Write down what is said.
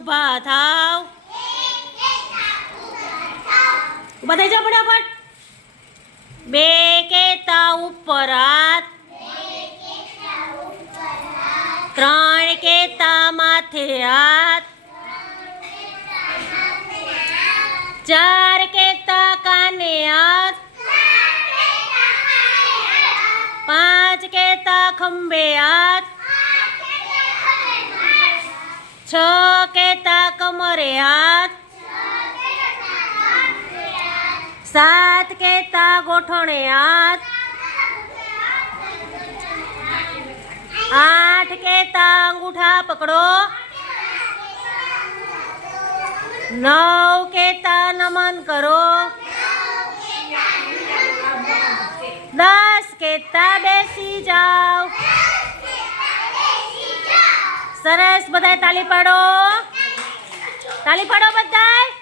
ઊભા થાવ ઊભા થઈ જાઓ ફટાફટ બે કેતા ઉપર હાથ ત્રણ કેતા માથે હાથ ચાર કેતા કાને હાથ પાંચ કેતા ખંભે હાથ છ કેતા કમરે હાથ સાત કેતા ગોઠણે હાથ આઠ કેતા અંગૂઠા પકડો નવ કેતા નમન કરો 10 કેતા બેસી જાઓ સરસ બધાય તાલી પાડો બધાય